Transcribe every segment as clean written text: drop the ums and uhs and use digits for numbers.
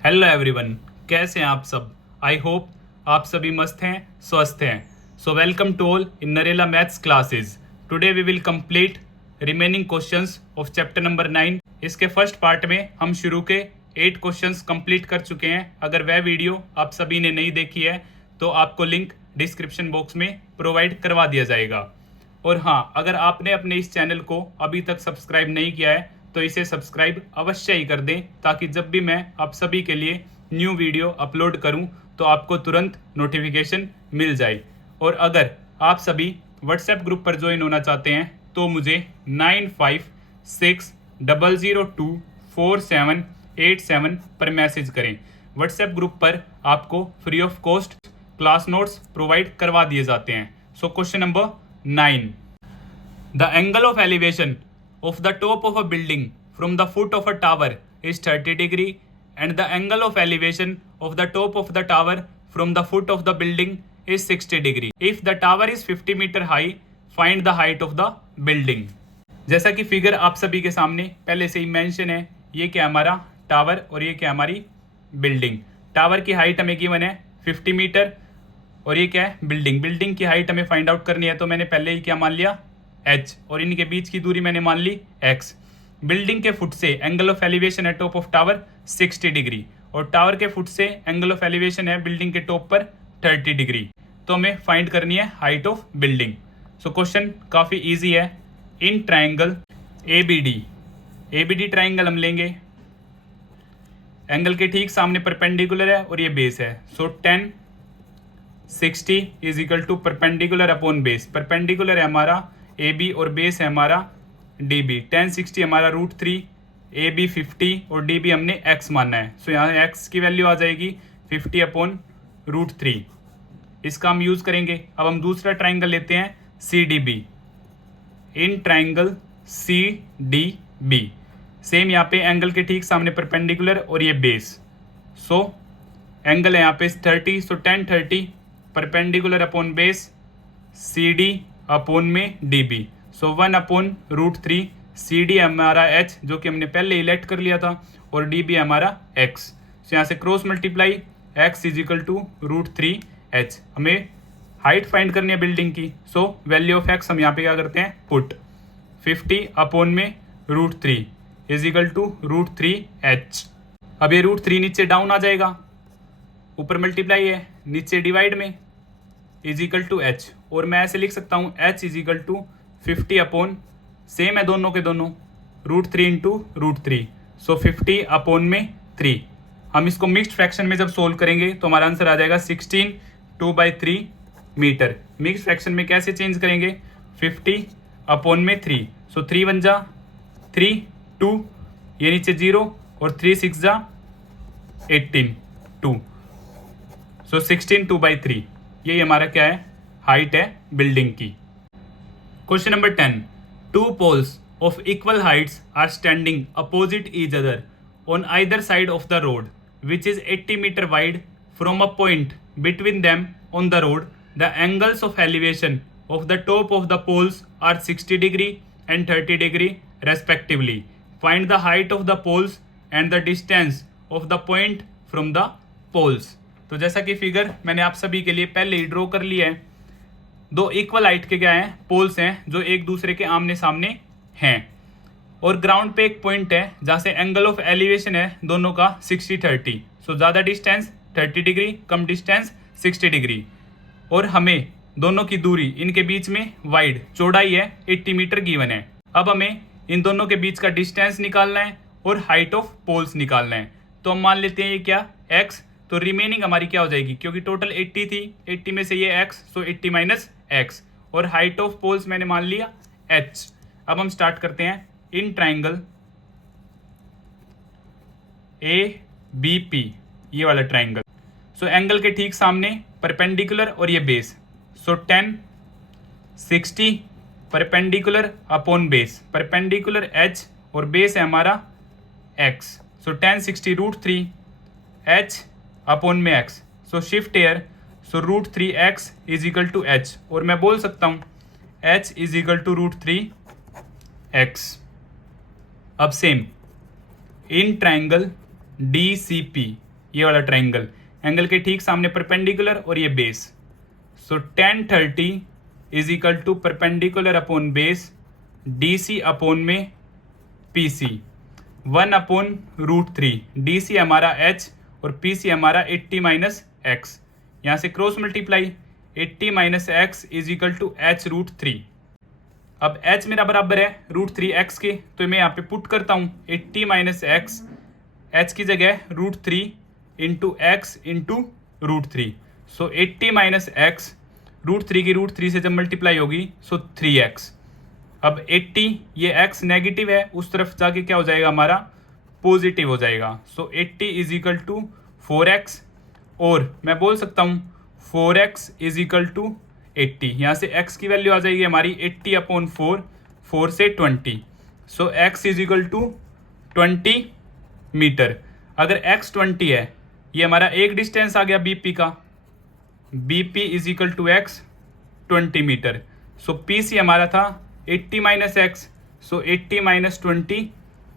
Hello everyone, कैसे हैं आप सब। आई होप आप सभी मस्त हैं, स्वस्थ हैं। So welcome to all in Narela maths classes. Today we will complete remaining questions of chapter number 9। इसके फर्स्ट पार्ट में हम शुरू के 8 क्वेश्चंस कंप्लीट कर चुके हैं। अगर वह वीडियो आप सभी ने नहीं देखी है तो आपको लिंक डिस्क्रिप्शन बॉक्स में प्रोवाइड करवा दिया जाएगा। और हाँ, अगर आपने अपने इस चैनल को अभी तक सब्सक्राइब नहीं किया है तो इसे सब्सक्राइब अवश्य ही कर दें, ताकि जब भी मैं आप सभी के लिए न्यू वीडियो अपलोड करूं तो आपको तुरंत नोटिफिकेशन मिल जाए। और अगर आप सभी व्हाट्सएप ग्रुप पर ज्वाइन होना चाहते हैं तो मुझे 9560024787 पर मैसेज करें। व्हाट्सएप ग्रुप पर आपको free of cost class notes provide करवा दिए जाते हैं। So question number 9. The angle of elevation of the top of a building from the foot of a tower is 30 degree and the angle of elevation of the top of the tower from the foot of the building is 60 degree. If the tower is 50 meter high, find the height of the building. जैसा कि figure आप सभी के सामने पहले से ही mention है, ये क्या हमारा टावर और ये क्या हमारी बिल्डिंग। टावर की हाइट हमें गिवन है 50 मीटर और ये क्या है बिल्डिंग की हाइट हमें फाइंड आउट करनी है। तो मैंने पहले ही क्या मान लिया h, और इनके बीच की दूरी मैंने मान ली x। बिल्डिंग के फुट से एंगल ऑफ एलिवेशन है टॉप ऑफ टावर 60 डिग्री और टावर के फुट से एंगल ऑफ एलिवेशन है बिल्डिंग के टॉप पर 30 डिग्री। तो हमें फाइंड करनी है height of building. So question काफ़ी ईजी है। इन ट्राइंगल ABD ट्राइंगल हम लेंगे, एंगल के ठीक सामने परपेंडिकुलर है और ये बेस है। So 10 60 is equal to perpendicular upon base. Perpendicular है हमारा AB और बेस है हमारा DB। 10 60 हमारा √3, AB 50 और DB हमने x मानना है। सो यहाँ x की वैल्यू आ जाएगी 50 अपॉन √3। इसका हम यूज़ करेंगे। अब हम दूसरा ट्राइंगल लेते हैं CDB। In triangle CDB same यहाँ पे एंगल के ठीक सामने परपेंडिकुलर और ये बेस। सो एंगल है यहाँ पे 30, सो 10 30 perpendicular upon base CD upon में DB। सो 1 अपॉन √3। CD हमारा h जो कि हमने पहले ही लेट कर लिया था और DB हमारा x। सो यहाँ से cross multiply x is equal to √3h। हमें हाइट फाइंड करनी है बिल्डिंग की। सो वैल्यू ऑफ x हम यहाँ पे क्या करते हैं पुट 50 अपॉन में √3 इज इक्वल टू √3h। अब ये √3 नीचे डाउन आ जाएगा, ऊपर मल्टीप्लाई है नीचे डिवाइड में इज इक्वल टू h। और मैं ऐसे लिख सकता हूँ h is equal to 50 upon, same है दोनों के दोनों, √3 इंटू √3। सो 50 अपॉन में 3। हम इसको मिक्स्ड फ्रैक्शन में जब सोल्व करेंगे तो हमारा आंसर आ जाएगा 16 2/3 मीटर। मिक्स्ड फ्रैक्शन में कैसे चेंज करेंगे 50 अपॉन में 3। सो 3 1 जा 3 2, ये नीचे 0 और 3 6 जा 18 2। सो 16 2/3 यही हमारा क्या है हाइट है बिल्डिंग की। Question number 10. Two poles of equal heights are standing opposite each other on either side of the road, which is 80 meter wide. From a point between them on the road, the angles of elevation of the top of the poles are 60 degree and 30 degree respectively. Find the height of the poles and the distance of the point from the poles. तो जैसा कि figure मैंने आप सभी के लिए पहले ही draw कर लिया है, दो इक्वल हाइट के क्या हैं पोल्स हैं जो एक दूसरे के आमने सामने हैं और ग्राउंड पे एक पॉइंट है जहाँ से एंगल ऑफ एलिवेशन है दोनों का 60-30। सो ज़्यादा डिस्टेंस 30 डिग्री, कम डिस्टेंस 60 डिग्री। और हमें दोनों की दूरी इनके बीच में वाइड चौड़ाई है 80 मीटर गिवन है। अब हमें इन दोनों के बीच का डिस्टेंस निकालना है और हाइट ऑफ पोल्स निकालना है। तो हम मान लेते हैं ये क्या x, तो रिमेनिंग हमारी क्या हो जाएगी, क्योंकि टोटल 80 थी, 80 में से ये x, सो 80 माइनस x। और हाइट ऑफ पोल्स मैंने मान लिया h। अब हम स्टार्ट करते हैं। इन ट्राइंगल ABP, ये वाला ट्राइंगल। सो एंगल के ठीक सामने परपेंडिकुलर और ये base. So 10 60 perpendicular upon base, perpendicular h और बेस है हमारा x। सो 10 60 √3 h अपॉन में x। So shift here, so √3x is equal to h। और मैं बोल सकता हूँ h is equal to √3x। अब सेम इन ट्राइंगल DCP, ये वाला ट्राइंगल, एंगल के ठीक सामने परपेंडिकुलर और ये base. So tan 30 is equal to perpendicular upon base DC upon में PC 1 अपॉन √3। DC हमारा h और PC हमारा 80 माइनस एक्स, यहाँ से cross multiply 80 minus x is equal to h√3। अब h मेरा बराबर है √3x के, तो मैं यहाँ पे पुट करता हूँ 80 माइनस एक्स, h की जगह √3 इंटू एक्स इंटू √3। सो 80 माइनस एक्स √3 की √3 से जब मल्टीप्लाई होगी सो 3x। अब 80 ये x नेगेटिव है, उस तरफ जाके क्या हो जाएगा हमारा पॉजिटिव हो जाएगा। सो 80 इज इक्वल टू 4x, और मैं बोल सकता हूँ 4x इज इक्वल टू 80। यहाँ से x की वैल्यू आ जाएगी हमारी 80 अपॉन 4 से 20। So x is equal to 20 metre. अगर x 20 है, ये हमारा एक डिस्टेंस आ गया BP का, BP is equal to x 20 metre. So PC हमारा था 80 minus x, so 80 minus 20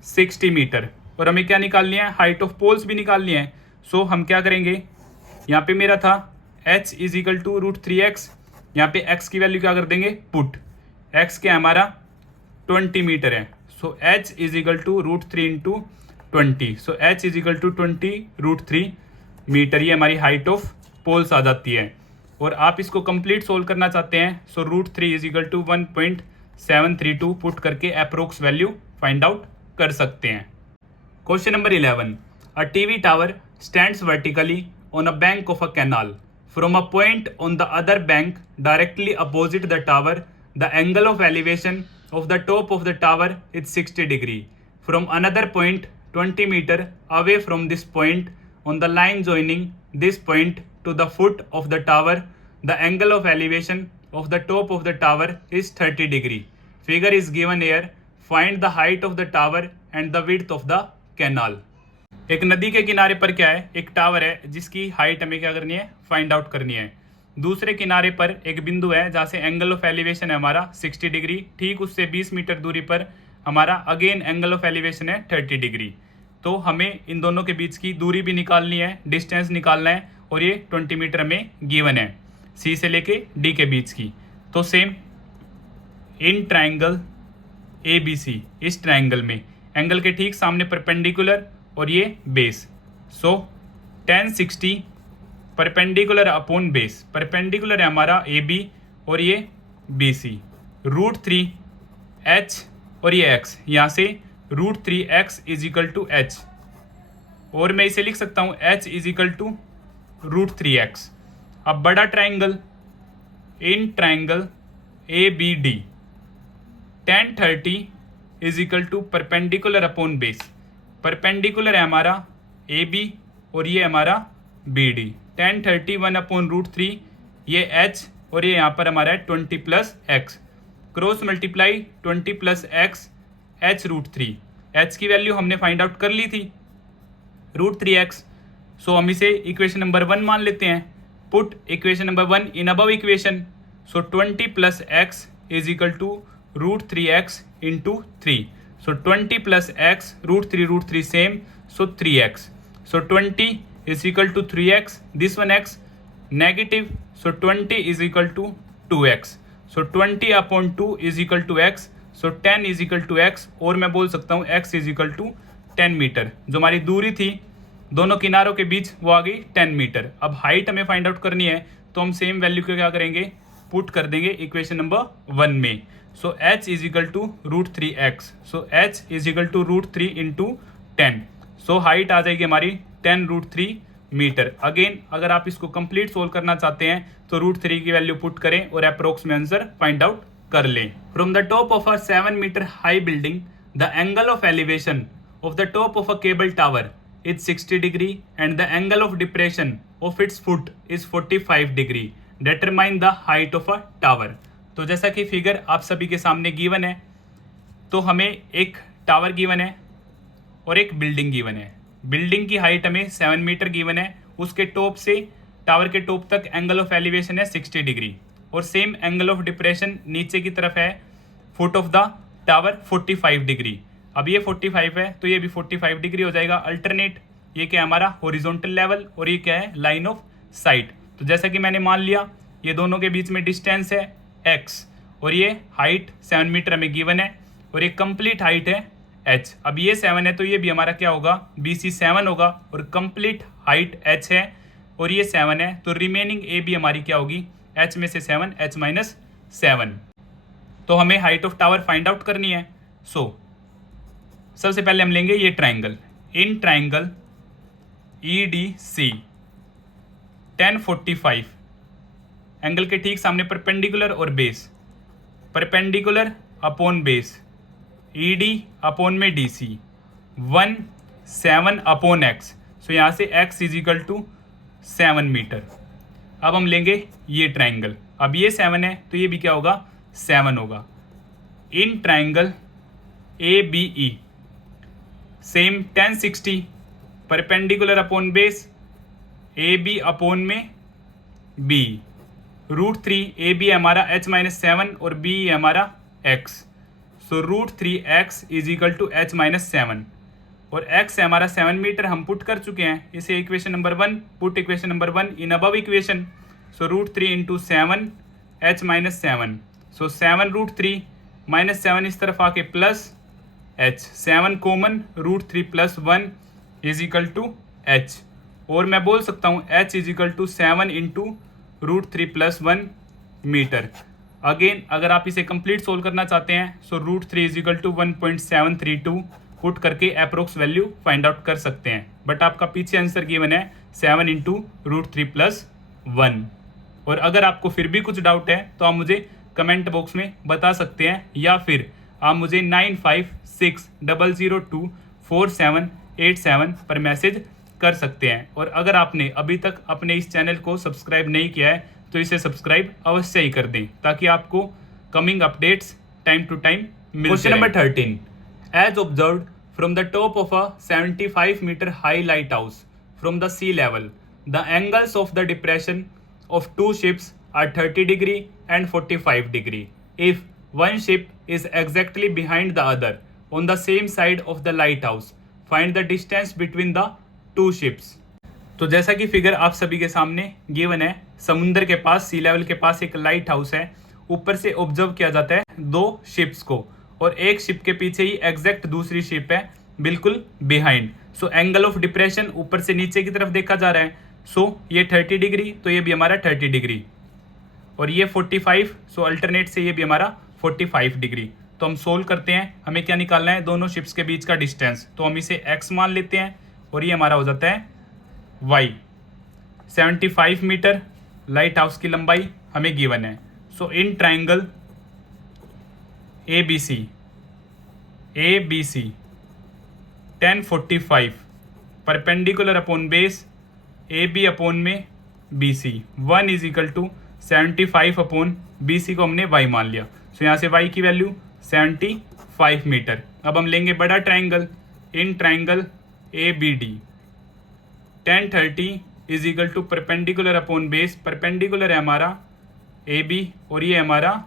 60 metre. और हमें क्या निकालनी है, हाइट ऑफ पोल्स भी निकालनी है। सो हम क्या करेंगे, यहाँ पे मेरा था h is equal to √3x, यहाँ पे x की वैल्यू क्या कर देंगे पुट, x क्या हमारा 20 मीटर है। So h is equal to √3 into 20। So h is equal to 20 √3 metre, ये हमारी हाइट ऑफ पोल्स आ जाती है। और आप इसको कंप्लीट सोल्व करना चाहते हैं, so √3 is equal to 1.732 put करके अप्रोक्स वैल्यू फाइंड आउट कर सकते हैं। Question number 11, a TV tower stands vertically on a bank of a canal. From a point on the other bank directly opposite the tower, the angle of elevation of the top of the tower is 60 degree. From another point 20 meter away from this point on the line joining this point to the foot of the tower, the angle of elevation of the top of the tower is 30 degree. Figure is given here. Find the height of the tower and the width of the canal. एक नदी के किनारे पर क्या है, एक tower है जिसकी हाइट हमें क्या करनी है फाइंड आउट करनी है। दूसरे किनारे पर एक बिंदु है जहाँ से एंगल ऑफ एलिवेशन है हमारा 60 डिग्री, ठीक उससे 20 मीटर दूरी पर हमारा अगेन एंगल ऑफ एलिवेशन है 30 डिग्री। तो हमें इन दोनों के बीच की दूरी भी निकालनी है, डिस्टेंस निकालना है, और ये 20 मीटर में गिवन है सी से लेके डी के बीच की। तो सेम इन ट्राइंगल ABC, इस ट्राइंगल में एंगल के ठीक सामने परपेंडिकुलर और ये base. So tan 60 perpendicular upon base, perpendicular है हमारा AB और ये BC, √3h और ये x, यहाँ से √3x is equal to h, और मैं इसे लिख सकता हूँ h is equal to √3x। अब बड़ा triangle in triangle ABD tan 30 is equal to perpendicular upon base, perpendicular है हमारा AB और ये हमारा BD, tan 30 1 अपॉन √3, ये h और ये यहाँ पर हमारा है 20 plus x, cross multiply 20 plus x h √3। h की वैल्यू हमने फाइंड आउट कर ली थी √3x। सो हम इसे इक्वेशन नंबर 1 मान लेते हैं। Put equation number 1 in above equation. So 20 plus x is equal to √3x into 3। So 20 plus x, √3 same, so 3x. So 20 is equal to 3x, this one x negative, so 20 is equal to 2x. So 20 upon 2 is equal to x, so 10 is equal to x, और मैं बोल सकता हूँ x is equal to 10 metre. जो हमारी दूरी थी दोनों किनारों के बीच वो आ गई 10 मीटर। अब हाइट हमें फाइंड आउट करनी है, तो हम सेम वैल्यू को क्या करेंगे पुट कर देंगे इक्वेशन नंबर 1 में। So h is equal to √3x, so h is equal to √3 into 10। So height आ जाएगी हमारी 10 √3 मीटर। अगेन अगर आप इसको कंप्लीट सोल्व करना चाहते हैं तो √3 की वैल्यू पुट करें और अप्रोक्स में आंसर फाइंड आउट कर लें। From the top of a 7 metre high building the angle of elevation of the top of a cable tower is 60 degree and the angle of depression of its foot is 45 degree. Determine the height of a tower. तो जैसा कि figure आप सभी के सामने given है, तो हमें एक टावर गिवन है और एक बिल्डिंग गिवन है। बिल्डिंग की हाइट हमें 7 मीटर गिवन है, उसके टॉप से टावर के टॉप तक एंगल ऑफ एलिवेशन है 60 डिग्री, और सेम एंगल ऑफ डिप्रेशन नीचे की तरफ है foot of the tower 45 degree. अब ये 45 है तो ये भी 45 डिग्री हो जाएगा। अल्टरनेट ये क्या है हमारा हॉरिजॉन्टल लेवल और ये क्या है लाइन ऑफ साइट। तो जैसा कि मैंने मान लिया ये दोनों के बीच में डिस्टेंस है x और ये हाइट 7 मीटर हमें गिवन है और ये कंप्लीट हाइट है h। अब ये 7 है तो ये भी हमारा क्या होगा BC 7 होगा और कंप्लीट हाइट h है और ये 7 है तो रिमेनिंग a भी हमारी क्या होगी h में से 7 h माइनस 7। तो हमें height of tower find out करनी है। सबसे पहले हम लेंगे ये triangle. In triangle EDC 1045 angle के ठीक सामने परपेंडिकुलर और base, perpendicular upon base ED upon में DC 1 7 अपॉन x। सो यहाँ से x is equal to 7 metre. अब हम लेंगे ये ट्राइंगल। अब ये 7 है तो ये भी क्या होगा 7 होगा। In triangle ABE same 1060 perpendicular upon base AB upon में B √3 AB है हमारा h माइनस 7 और B है हमारा x। So √3x is equal to h minus 7 और x है हमारा 7 मीटर हम पुट कर चुके हैं। इसे equation number 1 put equation number 1 in above equation. So √3 into 7 h minus 7। So 7 √3 minus 7 इस तरफ आके plus h 7 common √3 plus 1 is equal to h और मैं बोल सकता हूँ h is equal to 7 into √3 plus 1 metre. Again अगर आप इसे कंप्लीट सोल्व करना चाहते हैं so √3 is equal to 1.732 put करके अप्रोक्स वैल्यू फाइंड आउट कर सकते हैं। बट आपका पीछे आंसर गिवन है 7 इंटू √3 प्लस 1। और अगर आपको फिर भी कुछ डाउट है तो आप मुझे कमेंट बॉक्स में बता सकते हैं या फिर आप मुझे 9560024787 पर मैसेज कर सकते हैं। और अगर आपने अभी तक अपने इस चैनल को सब्सक्राइब नहीं किया है तो इसे सब्सक्राइब अवश्य ही कर दें ताकि आपको coming updates time to time मिलते रहें। Question number 13 as observed from the top of a 75 metre high lighthouse from the sea level the angles of the depression of two ships are 30 degree and 45 degree. If one ship is exactly behind the other on the same side of the lighthouse, find the distance between the two ships. तो जैसा कि figure आप सभी के सामने given है, समुद्र के पास सी लेवल के पास एक लाइट हाउस है। ऊपर से ऑब्जर्व किया जाता है दो शिप्स को और एक शिप के पीछे ही एग्जैक्ट दूसरी शिप है बिल्कुल behind. So angle of depression ऊपर से नीचे की तरफ देखा जा रहा है। सो ये 30 डिग्री तो ये भी हमारा 30 डिग्री और ये 45 सो अल्टरनेट से ये भी हमारा 45 डिग्री। तो हम सोल्व करते हैं, हमें क्या निकालना है दोनों शिप्स के बीच का डिस्टेंस। तो हम इसे x मान लेते हैं और ये हमारा हो जाता है y। 75 मीटर लाइट हाउस की लंबाई हमें गिवन है। So in triangle ABC 1045 perpendicular upon base AB upon में BC 1 is equal to 75 upon BC को हमने y मान लिया। सो यहाँ से y की वैल्यू 75 मीटर। अब हम लेंगे बड़ा triangle. In triangle ABD 1030 is equal to perpendicular upon base, perpendicular है हमारा AB और ये हमारा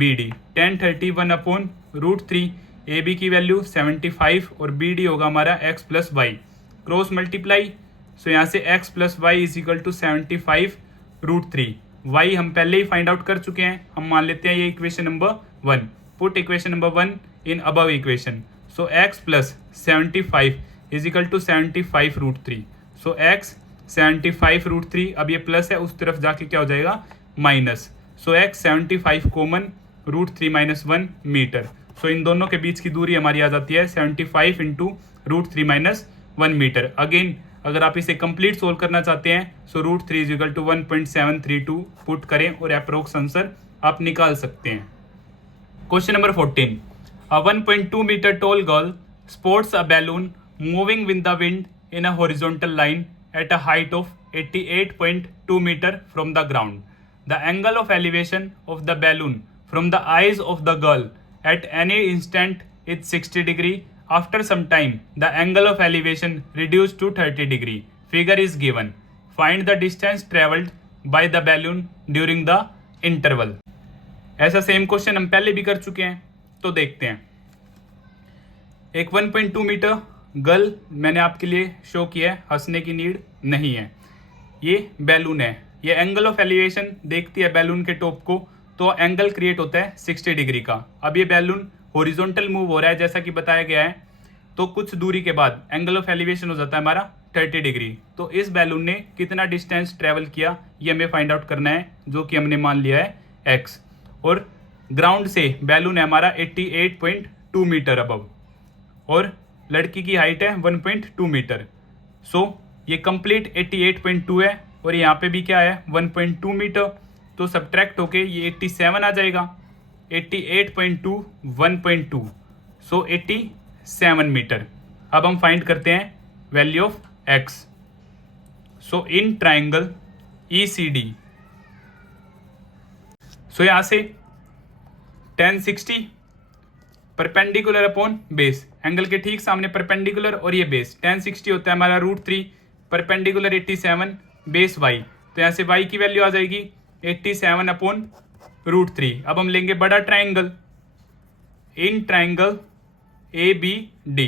BD 1031 अपॉन √3 AB की वैल्यू 75 और BD होगा हमारा x plus y cross multiply. So यहाँ से x plus y is equal to 75 √3। y हम पहले ही फाइंड आउट कर चुके हैं, हम मान लेते हैं ये equation number 1। Put equation number 1 in above equation. So x plus 75 is equal to 75 √3। So x 75 √3 अब ये प्लस है उस तरफ जाके क्या हो जाएगा माइनस। सो x 75 कॉमन √3 माइनस 1 मीटर। सो इन दोनों के बीच की दूरी हमारी आ जाती है 75 इंटू √3 माइनस 1 मीटर। अगेन अगर आप इसे कंप्लीट सोल्व करना चाहते हैं so √3 is equal to 1.732 put करें और अप्रोक्स आंसर आप निकाल सकते हैं। Question number 14 a 1.2 metre tall girl spots a balloon moving with the wind in a horizontal line at a height of 88.2 metre from the ground. The angle of elevation of the balloon from the eyes of the girl at any instant is 60 degree. After some time, the angle of elevation reduced to 30 degree. Figure is given. Find the distance traveled by the balloon during the interval. ऐसा same question हम पहले भी कर चुके हैं तो देखते हैं। एक 1.2 मीटर गर्ल मैंने आपके लिए शो किया है, हंसने की नीड नहीं है। ये बैलून है, ये एंगल ऑफ एलिवेशन देखती है बैलून के टॉप को, तो एंगल क्रिएट होता है 60 डिग्री का। अब ये बैलून हॉरिजॉन्टल मूव हो रहा है जैसा कि बताया गया है, तो कुछ दूरी के बाद एंगल ऑफ एलिवेशन हो जाता है हमारा 30 डिग्री। तो इस बैलून ने कितना डिस्टेंस ट्रेवल किया ये हमें फाइंड आउट करना है, जो कि हमने मान लिया है x। और ग्राउंड से बैलून है हमारा 88.2 मीटर अबव, और लड़की की हाइट है 1.2 मीटर। सो ये कंप्लीट 88.2 है, और यहाँ पे भी क्या है 1.2 मीटर, तो सब्ट्रैक्ट होके ये 87 आ जाएगा। 88.2 1.2, सो 87 मीटर। अब हम फाइंड करते हैं value of x। So in triangle ECD, सो यहाँ से tan 60 perpendicular upon base, angle के ठीक सामने परपेंडिकुलर और ये बेस, tan 60 होता है हमारा √3, परपेंडिकुलर 87, बेस y, तो यहाँ से y की वैल्यू आ जाएगी 87 अपॉन √3। अब हम लेंगे बड़ा triangle, in triangle ABD,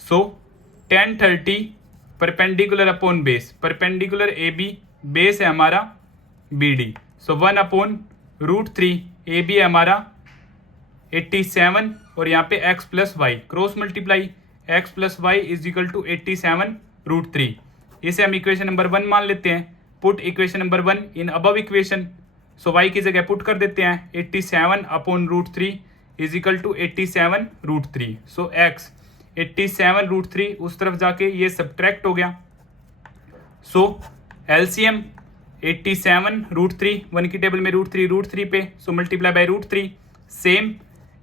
so tan 30 perpendicular upon base, perpendicular AB, base है हमारा BD, सो 1 अपॉन √3, AB है हमारा 87, और यहाँ पे x plus y, cross multiply, x plus y is equal to 87 √3। इसे हम इक्वेशन नंबर 1 मान लेते हैं। Put equation number 1 in above equation, so y की जगह पुट कर देते हैं 87 upon √3 is equal to 87 √3। So x 87 √3 उस तरफ जाके ये सब्ट्रैक्ट हो गया। सो LCM 87 √3, 1 की टेबल में √3 पे, so multiply by √3, same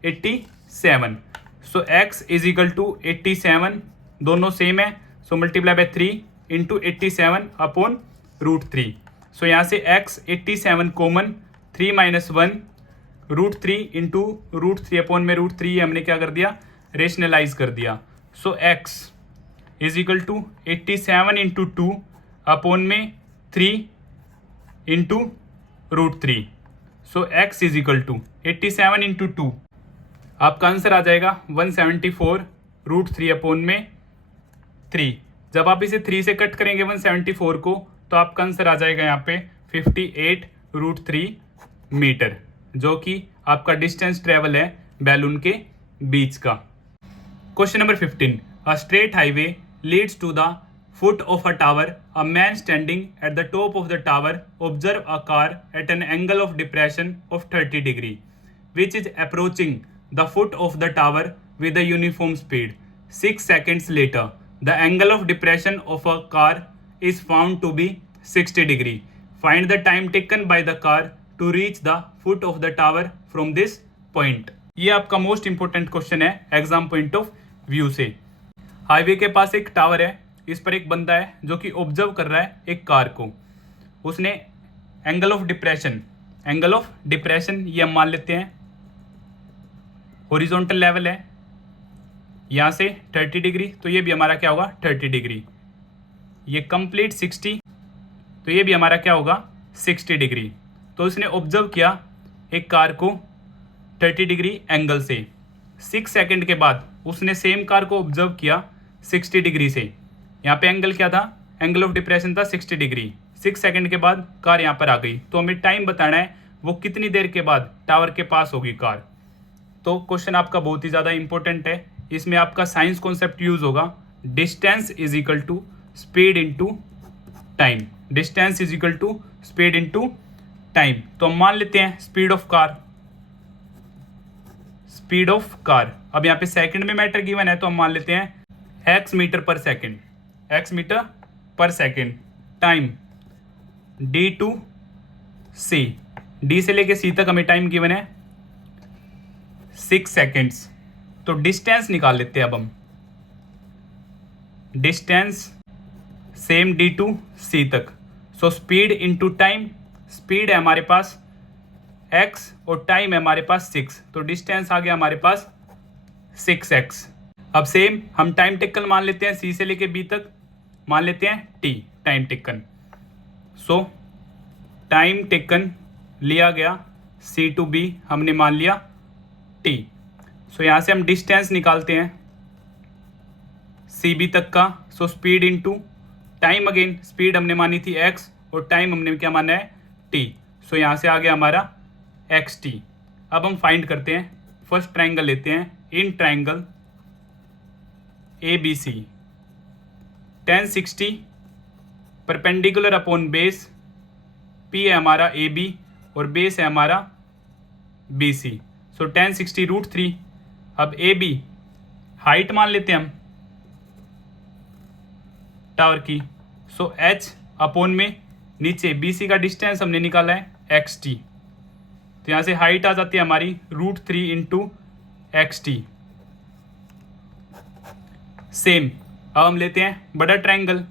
87। So x is equal to 87, दोनों सेम है, so multiply by 3 into 87 upon √3। So यहाँ से x 87 कॉमन, 3 - 1 √3 इंटू √3 अपॉन में √3 हमने क्या कर दिया, रेशनलाइज कर दिया। So x is equal to 87 into 2 upon में 3 into √3। So x is equal to 87 into 2, आपका आंसर आ जाएगा 174 √3 अपॉन में 3। जब आप इसे 3 से कट करेंगे 174 को, तो आपका आंसर आ जाएगा यहाँ पे 58 √3 मीटर, जो कि आपका डिस्टेंस ट्रेवल है बैलून के बीच का। Question number 15, a straight highway leads to the foot of a tower. A man standing at the top of the tower observe a car at an angle of depression of 30 degree, which is approaching the foot of the tower with a uniform speed. 6 seconds later, the angle of depression of a car is found to be 60 degree. Find the time taken by the car to reach the foot of the tower from this point. ये आपका most important question है exam point of view से। Highway के पास एक tower है, इस पर एक बंदा है जो कि ऑब्जर्व कर रहा है एक कार को। उसने एंगल ऑफ डिप्रेशन ये हम मान लेते हैं हॉरिजॉन्टल लेवल है, यहाँ से 30 डिग्री, तो ये भी हमारा क्या होगा 30 डिग्री। ये कंप्लीट 60, तो ये भी हमारा क्या होगा 60 डिग्री। तो उसने ऑब्जर्व किया एक कार को 30 डिग्री एंगल से। 6 सेकंड के बाद उसने सेम कार को ऑब्जर्व किया 60 डिग्री से। यहाँ पे एंगल क्या था, एंगल ऑफ डिप्रेशन था 60 डिग्री। 6 सेकंड के बाद कार यहाँ पर आ गई, तो हमें टाइम बताना है वो कितनी देर के बाद टावर के पास होगी कार। तो क्वेश्चन आपका बहुत ही ज़्यादा इंपॉर्टेंट है, इसमें आपका साइंस कॉन्सेप्ट यूज होगा, distance is equal to speed into time. Distance is equal to speed into time. तो हम मान लेते हैं स्पीड ऑफ कार। अब यहाँ पे सेकंड में मैटर गिवन है, तो हम मान लेते हैं x मीटर पर second. Time D to C, D से लेके C तक हमें टाइम गिवन है 6 सेकेंड्स। तो डिस्टेंस निकाल लेते हैं अब हम। Distance same D to C तक, so speed into time. Speed है हमारे पास x और टाइम है हमारे पास 6, तो डिस्टेंस आ गया हमारे पास 6x। अब सेम हम टाइम टेकन मान लेते हैं, C से लेके B तक मान लेते हैं T, टाइम टेकन। सो टाइम टेकन लिया गया C टू B, हमने मान लिया T। सो यहाँ से हम डिस्टेंस निकालते हैं सी बी तक का। So speed into time, again speed हमने मानी थी x और टाइम हमने क्या माना है t। सो यहाँ से आ गया हमारा xt। अब हम फाइंड करते हैं, फर्स्ट ट्राइंगल लेते हैं, in triangle A B C, 1060 perpendicular upon base, P है हमारा ए बी और बेस है हमारा बी सी। सो 1060 √3। अब ए बी हाइट मान लेते हैं हम टावर की। सो h अपॉन में नीचे बी सी का डिस्टेंस हमने निकाला है एक्स टी, तो यहाँ से हाइट आ जाती है हमारी √3 इंटू एक्स टी। सेम अब हम लेते हैं बड़ा triangle,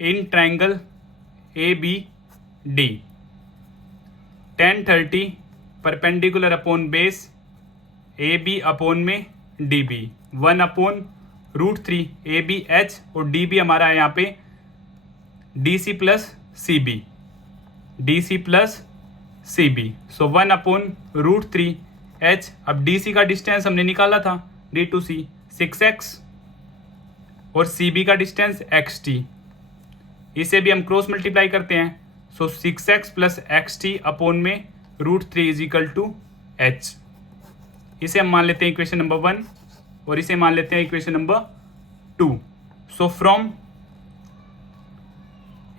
in triangle A B D, 1030 perpendicular upon base A B upon में D B, 1 upon √3 A B h और डी बी हमारा है यहाँ पे D C plus C B, D C plus C B. So 1 upon √3 h. अब D C का distance हमने निकाला था डी टू सी 6x और सी बी का डिस्टेंस एक्स टी, इसे भी हम क्रॉस मल्टीप्लाई करते हैं। सो 6x plus x t upon में √3 इज इक्वल टू एच। इसे हम मान लेते हैं इक्वेशन नंबर 1 और इसे मान लेते हैं equation number 2। So from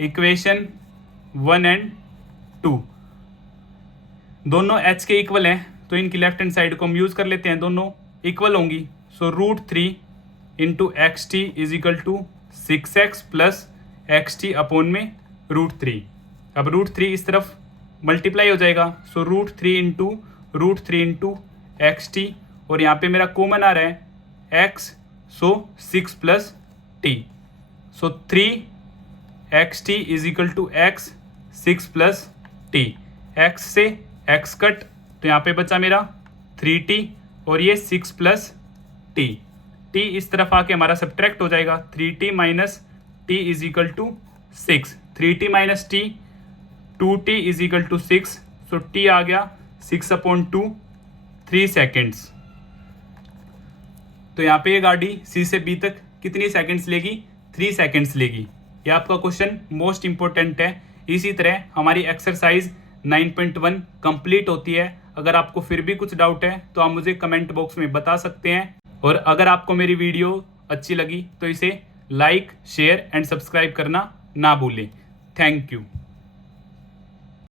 equation 1 and 2 दोनों h के इक्वल हैं, तो इनकी लेफ्ट हैंड साइड को हम यूज कर लेते हैं, दोनों इक्वल होंगी। So √3 into x t is equal to 6x plus x t upon में √3। अब √3 इस तरफ मल्टीप्लाई हो जाएगा। सो √3 इंटू एक्स टी और यहाँ पे मेरा कॉमन आ रहा है x, so 6 plus t. So 3 xt is equal to x 6 plus t. x से x कट, तो यहाँ पे बचा मेरा 3t और ये 6 प्लस t। t इस तरफ आके हमारा सब्ट्रैक्ट हो जाएगा, 3t minus t is equal to 6, 3t minus t 2t is equal to 6। So t आ गया 6/2 3 सेकेंड्स। तो यहाँ पे ये गाड़ी C से B तक कितनी सेकंड्स लेगी? 3 सेकंड्स लेगी। ये आपका क्वेश्चन मोस्ट इंपॉर्टेंट है। इसी तरह हमारी एक्सरसाइज 9.1 कंप्लीट होती है। अगर आपको फिर भी कुछ डाउट है तो आप मुझे कमेंट बॉक्स में बता सकते हैं, और अगर आपको मेरी वीडियो अच्छी लगी तो इसे लाइक, शेयर एंड सब्सक्राइब करना ना भूलें। Thank you.